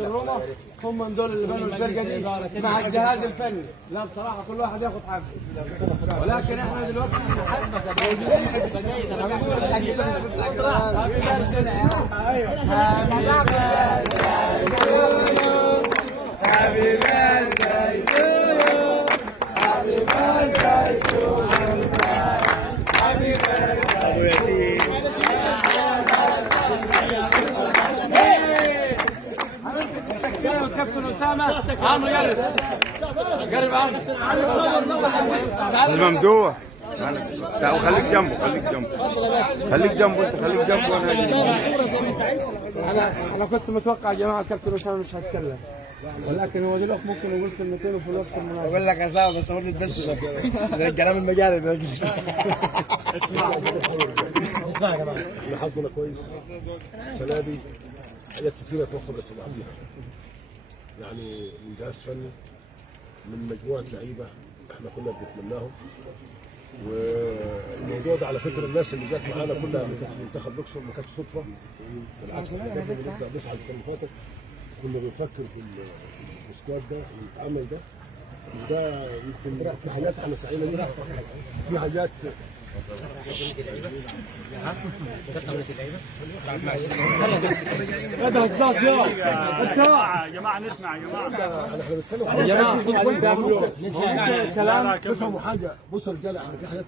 روما هم من دول اللي بنوا الفرقه دي مع الجهاز الفني. لا بصراحه كل واحد ياخذ حقه، ولكن احنا دلوقتي كابتن اسامه عمرو قرب عمرو ممدوح. لا وخليك جنبه خليك جنبه انت خليك جنبه. انا كنت متوقع يا جماعه الكابتن اسامه مش هيتكلم، ولكن هو دلوقتي ممكن يقول كلمتين في الوقت المناسب. بقول لك يا صاحبي بس اقول بس ده الكلام المجاري ده. اسمع يا جماعه، احنا حظنا كويس السنه دي، حاجات كثيره توفقت في بعضيها، يعني من جهاز فني، من مجموعه لعيبه احنا كنا بنتمناهم. والموضوع ده على فكره الناس اللي جت معانا كلها اللي كانت في منتخب الاقصر ما كانتش صدفه، بالعكس احنا كنا بنبدا نسعى السنه اللي فاتت، كنا بنفكر في السكواد ده والعمل ده، وده يمكن في حاجات احنا سعينا بيها، في حاجات هذا هزاز يا جماعه نسمع يا جماعه. احنا بنتكلم يا جماعه كلام. تفهموا حاجه، بصوا يا رجاله احنا في حاجات